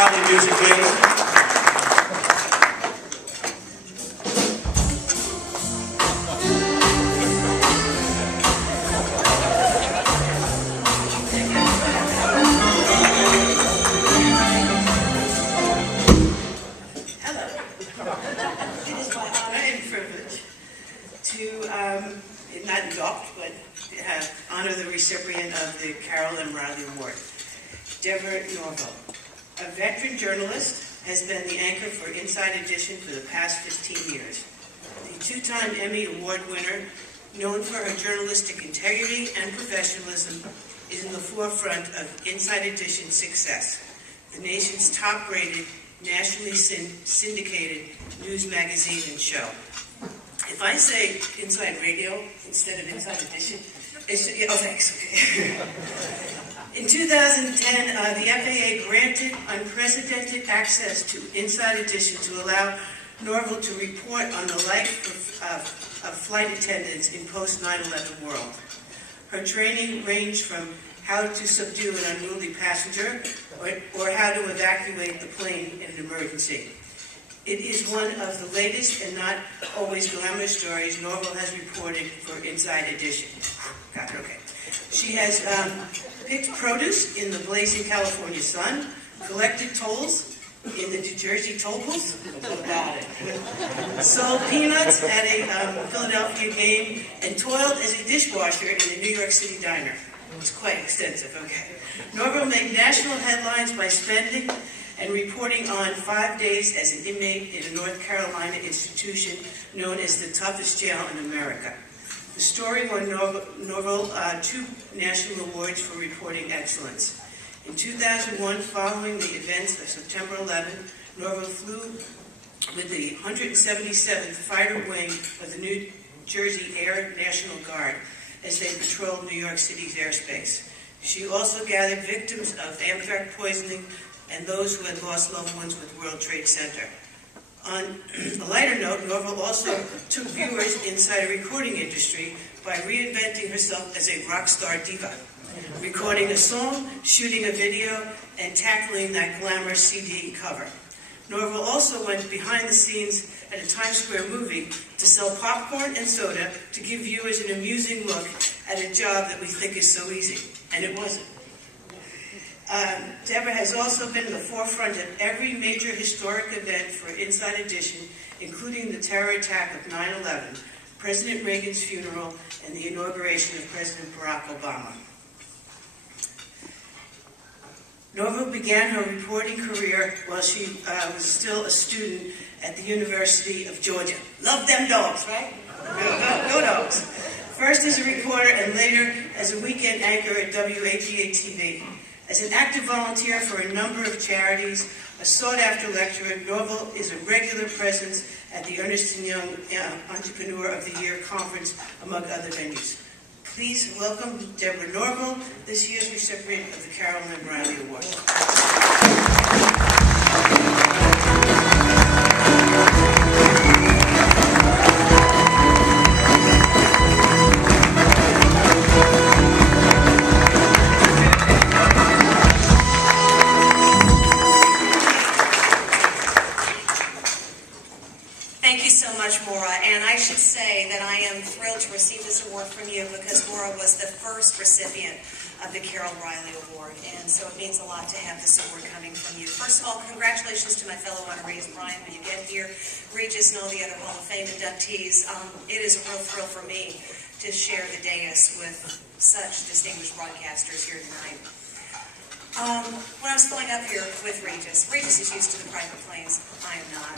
Rally music, please. Not adopt, but honor the recipient of the Carol M. Reilly Award. Deborah Norville, a veteran journalist, has been the anchor for Inside Edition for the past 15 years. The two-time Emmy Award winner, known for her journalistic integrity and professionalism, is in the forefront of Inside Edition's success, the nation's top-rated, nationally syndicated news magazine and show. If I say Inside Radio instead of Inside Edition, it's just, oh, thanks. In 2010, the FAA granted unprecedented access to Inside Edition to allow Norville to report on the life of flight attendants in post-9/11 world. Her training ranged from how to subdue an unruly passenger or how to evacuate the plane in an emergency. It is one of the latest and not always glamorous stories Norville has reported for Inside Edition. Got it, okay. She has picked produce in the blazing California sun, collected tolls in the New Jersey toll booth, got it, sold peanuts at a Philadelphia game, and toiled as a dishwasher in a New York City diner. It's quite extensive, okay. Norville made national headlines by spending and reporting on 5 days as an inmate in a North Carolina institution known as the toughest jail in America. The story won Norville 2 national awards for reporting excellence. In 2001, following the events of September 11, Norville flew with the 177th Fighter Wing of the New Jersey Air National Guard as they patrolled New York City's airspace. She also gathered victims of Amtrak poisoning and those who had lost loved ones with World Trade Center. On a lighter note, Norville also took viewers inside a recording industry by reinventing herself as a rock star diva, recording a song, shooting a video, and tackling that glamorous CD cover. Norville also went behind the scenes at a Times Square movie to sell popcorn and soda to give viewers an amusing look at a job that we think is so easy, and it wasn't. Deborah has also been in the forefront of every major historic event for Inside Edition, including the terror attack of 9/11, President Reagan's funeral, and the inauguration of President Barack Obama. Norville began her reporting career while she was still a student at the University of Georgia. Love them dogs, right? Go dogs. First as a reporter and later as a weekend anchor at WAGA-TV. As an active volunteer for a number of charities, a sought-after lecturer, Norville is a regular presence at the Ernst & Young Entrepreneur of the Year Conference, among other venues. Please welcome Deborah Norville, this year's recipient of the Carol M. Reilly Award. And I should say that I am thrilled to receive this award from you because Maura was the first recipient of the Carol Reilly Award, and so it means a lot to have this award coming from you. First of all, congratulations to my fellow honorees, Brian, when you get here, Regis, and all the other Hall of Fame inductees. It is a real thrill for me to share the dais with such distinguished broadcasters here tonight. When I was flying up here with Regis is used to the private planes. I am not.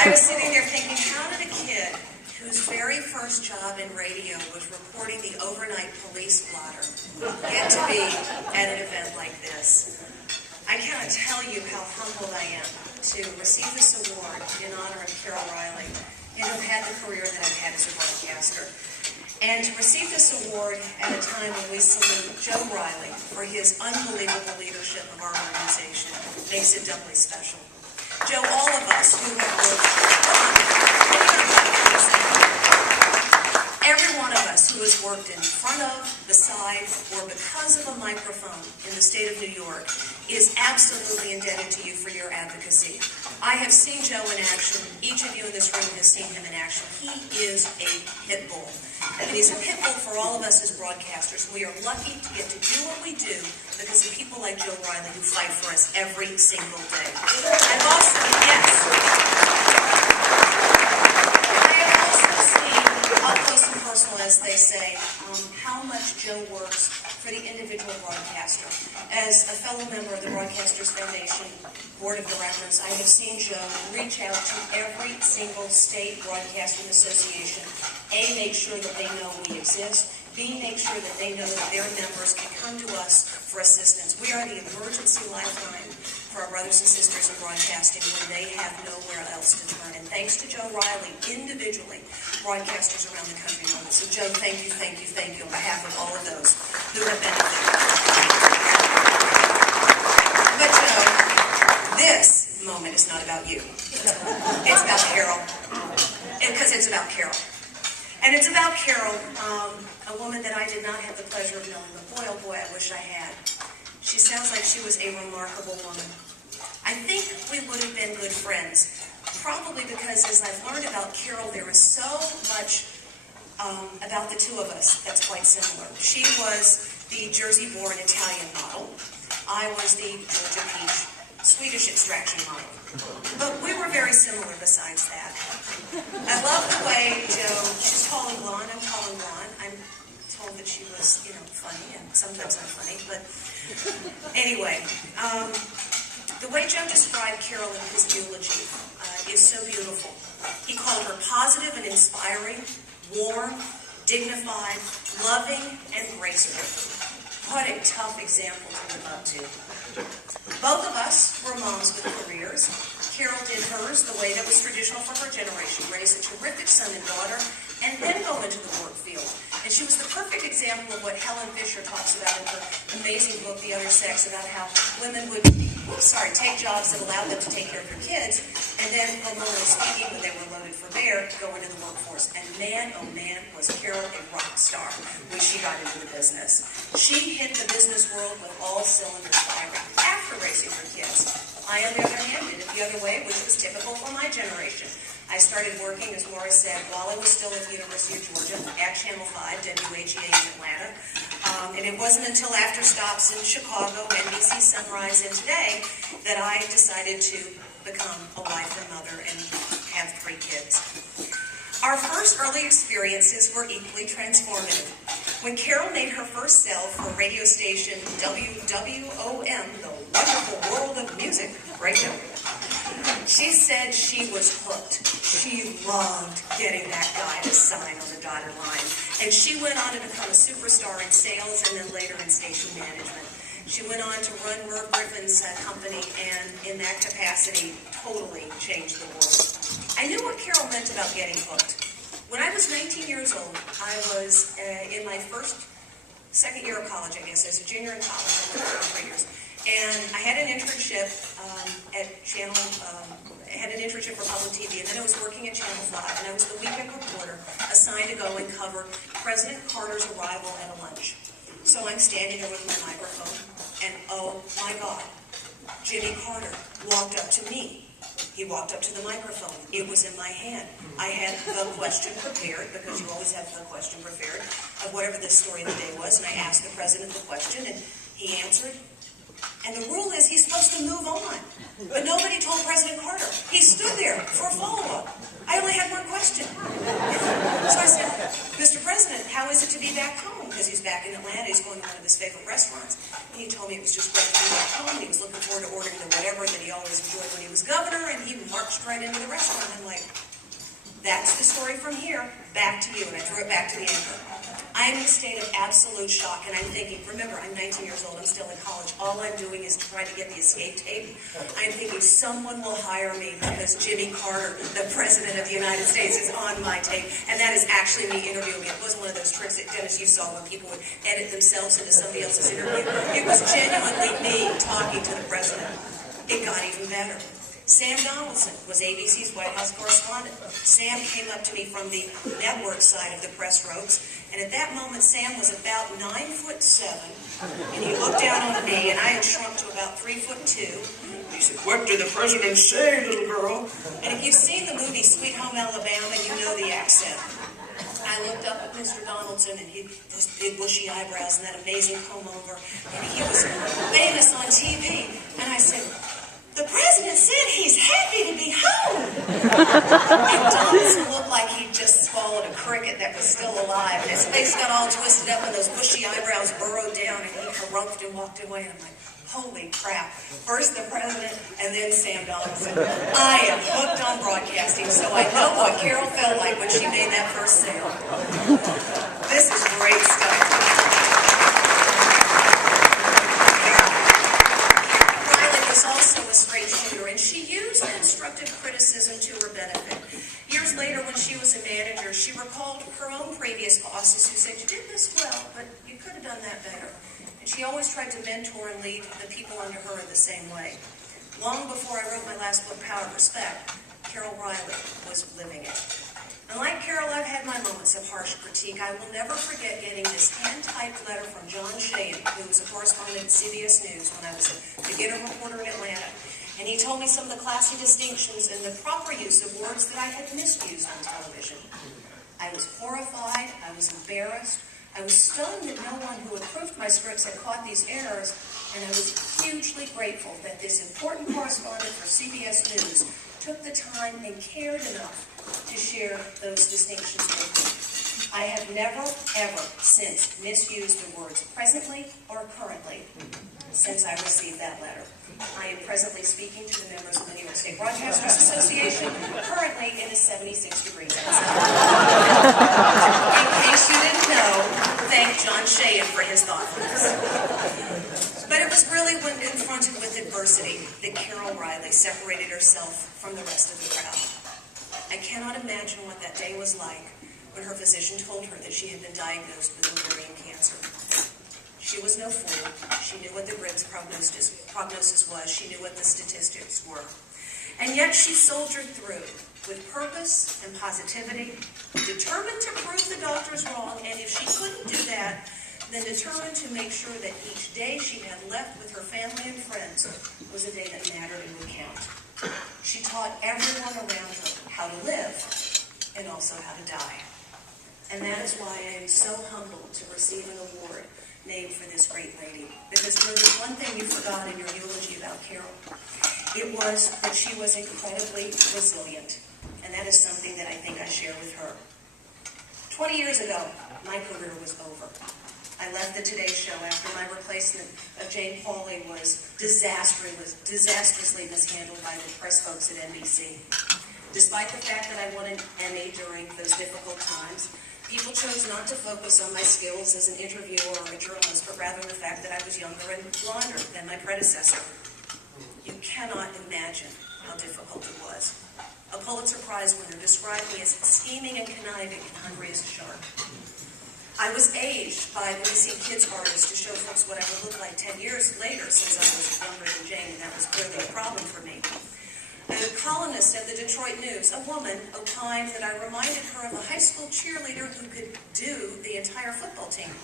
I was sitting there thinking, how did a kid whose very first job in radio was reporting the overnight police blotter get to be at an event like this? I cannot tell you how humbled I am to receive this award in honor of Carol Reilly and to have had the career that I've had as a broadcaster. And to receive this award at a time when we salute Joe Reilly for his unbelievable leadership of our organization makes it doubly special. Joe, all of us who have worked every one of us who has worked in front of, beside, or because of a microphone in the state of New York is absolutely indebted to you for your advocacy. I have seen Joe in action. Each of you in this room has seen him in action. He is a pit bull. And he's a pit bull for all of us as broadcasters. We are lucky to get to do what we do because of people like Joe Reilly who fight for us every single day. I've also, yes, I have also seen, up close and personal as they say, how much Joe works for the individual broadcaster. As a fellow member of the Broadcasters Foundation Board of Directors, I have seen Joe reach out to every single state broadcasting association. A, make sure that they know we exist. B, make sure that they know that their members can come to us for assistance. We are the emergency lifeline for our brothers and sisters in broadcasting when they have nowhere else to turn. And thanks to Joe Reilly, individually, broadcasters around the country know this. So Joe, thank you, thank you, thank you on behalf of all of those who have benefited. But Joe, this moment is not about you. It's about Carol. Because it's about Carol. And it's about Carol, a woman that I did not have the pleasure of knowing, but boy, oh boy, I wish I had. She sounds like she was a remarkable woman. I think we would have been good friends, probably because as I've learned about Carol, there is so much about the two of us that's quite similar. She was the Jersey-born Italian model. I was the Georgia Peach Swedish extraction model. But we were very similar besides that. I love the way Joe, she's tall and blonde, I'm tall and blonde. I'm told that she was, funny, and sometimes I'm funny, but anyway, the way Joe described Carol in his eulogy is so beautiful. He called her positive and inspiring, warm, dignified, loving, and graceful. What a tough example to live up to. Both of us were moms with careers. Carol did hers the way that was traditional for her generation, raise a terrific son and daughter, and then go into the work field. And she was the perfect example of what Helen Fisher talks about in her amazing book, The Other Sex, about how women would take jobs that allowed them to take care of their kids, and then, hormonally speaking, when they were loaded for bear, go into the workforce. And man, oh man, was Carol a rock star when she got into the business. She hit the business world with all cylinders firing after raising her kids. I, on the other hand, did it the other way, which was typical for my generation. I started working, as Maura said, while I was still at the University of Georgia at Channel 5, WHEA in Atlanta. And it wasn't until after stops in Chicago, NBC Sunrise, and today that I decided to become a wife and mother and have 3 kids. Our first early experiences were equally transformative. When Carol made her first sell for radio station WWOM, the Wonderful World of Music radio, she said she was hooked. She loved getting that guy to sign on the dotted line. And she went on to become a superstar in sales and then later in station management. She went on to run Merv Griffin's company and in that capacity totally changed the world. I knew what Carol meant about getting hooked. When I was 19 years old, I was in my second year of college, I guess, as a junior in college. I worked for 3 years. And I had an internship at Channel, I had an internship for public TV, and then I was working at Channel 5, and I was the weekend reporter assigned to go and cover President Carter's arrival at a lunch. So I'm standing there with my microphone, and oh my God, Jimmy Carter walked up to me. He walked up to the microphone. It was in my hand. I had the question prepared, because you always have the question prepared, of whatever the story of the day was, and I asked the president the question, and he answered. And the rule is he's supposed to move on. But nobody told President Carter. He stood there for a follow-up. I only had one question. So I said, Mr. President, how is it to be back home? Because he's back in Atlanta. He's going to one of his favorite restaurants. And he told me it was just great to be back home. He was looking forward to ordering the whatever that he always enjoyed when he was governor. And he marched right into the restaurant. I'm like, that's the story from here. Back to you. And I drew it back to the anchor. I'm in a state of absolute shock, and I'm thinking, remember, I'm 19 years old, I'm still in college. All I'm doing is trying to get the escape tape. I'm thinking someone will hire me because Jimmy Carter, the President of the United States, is on my tape. And that is actually me interviewing. It wasn't one of those tricks that, Dennis, you saw when people would edit themselves into somebody else's interview. It was genuinely me talking to the President. It got even better. Sam Donaldson was ABC's White House correspondent. Sam came up to me from the network side of the press ropes, and at that moment, Sam was about 9'7", and he looked down on me, and I had shrunk to about 3'2". He said, "What did the president say, little girl?" And if you've seen the movie Sweet Home Alabama, you know the accent. I looked up at Mr. Donaldson, and those big bushy eyebrows and that amazing comb over, and he was famous on TV. And I said, "The president said he's happy to be home." And Donaldson looked like he'd just swallowed a cricket that was still alive. And his face got all twisted up, and those bushy eyebrows burrowed down, and he harumphed and walked away. And I'm like, holy crap. First the president, and then Sam Donaldson. I am hooked on broadcasting, so I know what Carol felt like when she made that first sale. This is great stuff. Reilly was also a straight shooter, and she used constructive criticism to her benefit. Years later, when she was a manager, she recalled her own previous bosses who said, "You did this well, but you could have done that better." And she always tried to mentor and lead the people under her in the same way. Long before I wrote my last book, Power of Respect, Carol Reilly was living it. And like Carol, I've had my moments of harsh critique. I will never forget getting this hand-typed letter from John Sheehan, who was a correspondent at CBS News when I was a beginner reporter in Atlanta. And he told me some of the classy distinctions and the proper use of words that I had misused on television. I was horrified. I was embarrassed. I was stunned that no one who approved my scripts had caught these errors, and I was hugely grateful that this important correspondent for CBS News took the time and cared enough to share those distinctions with me. I have never, ever since misused the words presently or currently since I received that letter. I am presently speaking to the members of the New York State Broadcasters Association. Currently, it is 76 degrees outside. In case you didn't know, thank John Sheehan for his thoughtfulness. But it was really when confronted with adversity that Carol Reilly separated herself from the rest of the crowd. I cannot imagine what that day was like when her physician told her that she had been diagnosed with ovarian cancer. She was no fool. She knew what the grid's prognosis was. She knew what the statistics were. And yet she soldiered through with purpose and positivity, determined to prove the doctors wrong, and if she couldn't do that, then determined to make sure that each day she had left with her family and friends was a day that mattered and would count. She taught everyone around her how to live and also how to die. And that is why I am so humbled to receive an award named for this great lady. Because there's one thing you forgot in your eulogy about Carol. It was that she was incredibly resilient. And that is something that I think I share with her. 20 years ago, my career was over. I left the Today Show after my replacement of Jane Pauley was disastrously mishandled by the press folks at NBC. Despite the fact that I won an Emmy during those difficult times, people chose not to focus on my skills as an interviewer or a journalist, but rather the fact that I was younger and blonder than my predecessor. You cannot imagine how difficult it was. A Pulitzer Prize winner described me as scheming and conniving and hungry as a shark. I was aged by Louisiana Kids artists to show folks what I would look like 10 years later, since I was younger than Jane, and that was clearly a problem for me. A columnist at the Detroit News, a woman, opined that I reminded her of a high school cheerleader who could do the entire football team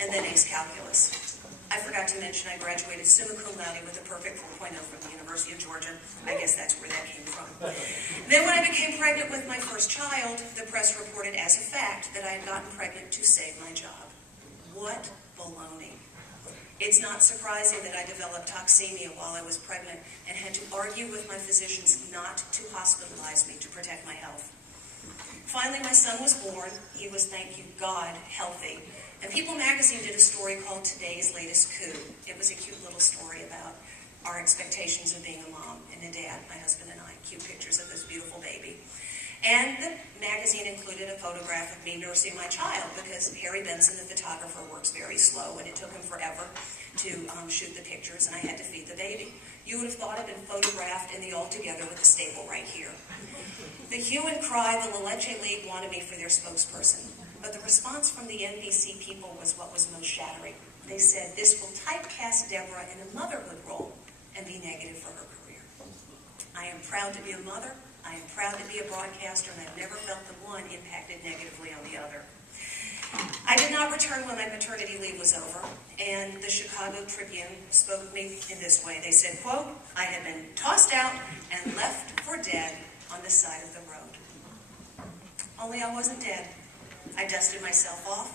and then ace calculus. I forgot to mention I graduated summa cum laude with a perfect 4.0 from the University of Georgia. I guess that's where that came from. Then when I became pregnant with my first child, the press reported as a fact that I had gotten pregnant to save my job. What baloney. It's not surprising that I developed toxemia while I was pregnant and had to argue with my physicians not to hospitalize me to protect my health. Finally, my son was born. He was, thank you God, healthy. And People magazine did a story called Today's Latest Coup. It was a cute little story about our expectations of being a mom and a dad, my husband and I, cute pictures of this beautiful baby. And the magazine included a photograph of me nursing my child because Harry Benson, the photographer, works very slow and it took him forever to shoot the pictures, and I had to feed the baby. You would have thought I'd been photographed in the Altogether with the staple right here. The hue and cry the La Leche League wanted me for their spokesperson. But the response from the NBC people was what was most shattering. They said, this will typecast Deborah in a motherhood role and be negative for her career. I am proud to be a mother, I am proud to be a broadcaster, and I've never felt the one impacted negatively on the other. I did not return when my maternity leave was over, and the Chicago Tribune spoke of me in this way. They said, quote, "I had been tossed out and left for dead on the side of the road." Only I wasn't dead. I dusted myself off.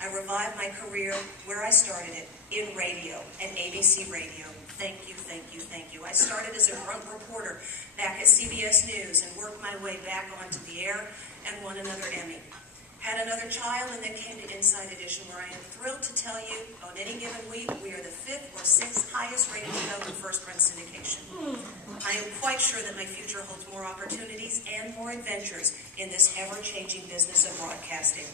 I revived my career where I started it, in radio, at ABC Radio. Thank you, thank you, thank you. I started as a grunt reporter back at CBS News and worked my way back onto the air and won another Emmy. Had another child and then came to Inside Edition, where I am thrilled to tell you on any given week we are the 5th or 6th highest rated show in first-run syndication. I am quite sure that my future holds more opportunities and more adventures in this ever-changing business of broadcasting.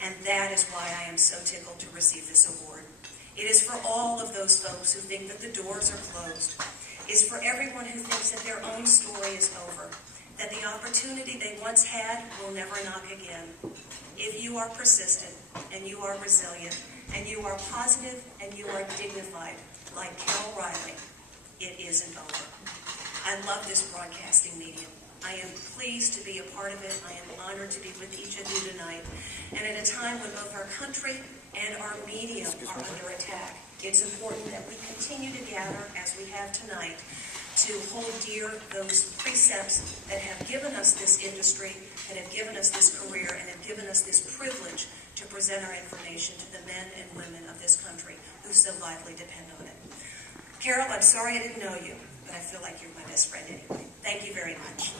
And that is why I am so tickled to receive this award. It is for all of those folks who think that the doors are closed. It is for everyone who thinks that their own story is over, that the opportunity they once had will never knock again. If you are persistent, and you are resilient, and you are positive, and you are dignified, like Carol Reilly, it isn't over. I love this broadcasting medium. I am pleased to be a part of it. I am honored to be with each of you tonight. And at a time when both our country and our media are under attack, it's important that we continue to gather, as we have tonight, to hold dear those precepts that have given us this industry, that have given us this career, and have given us this privilege to present our information to the men and women of this country who so vitally depend on it. Carol, I'm sorry I didn't know you, but I feel like you're my best friend anyway. Thank you very much.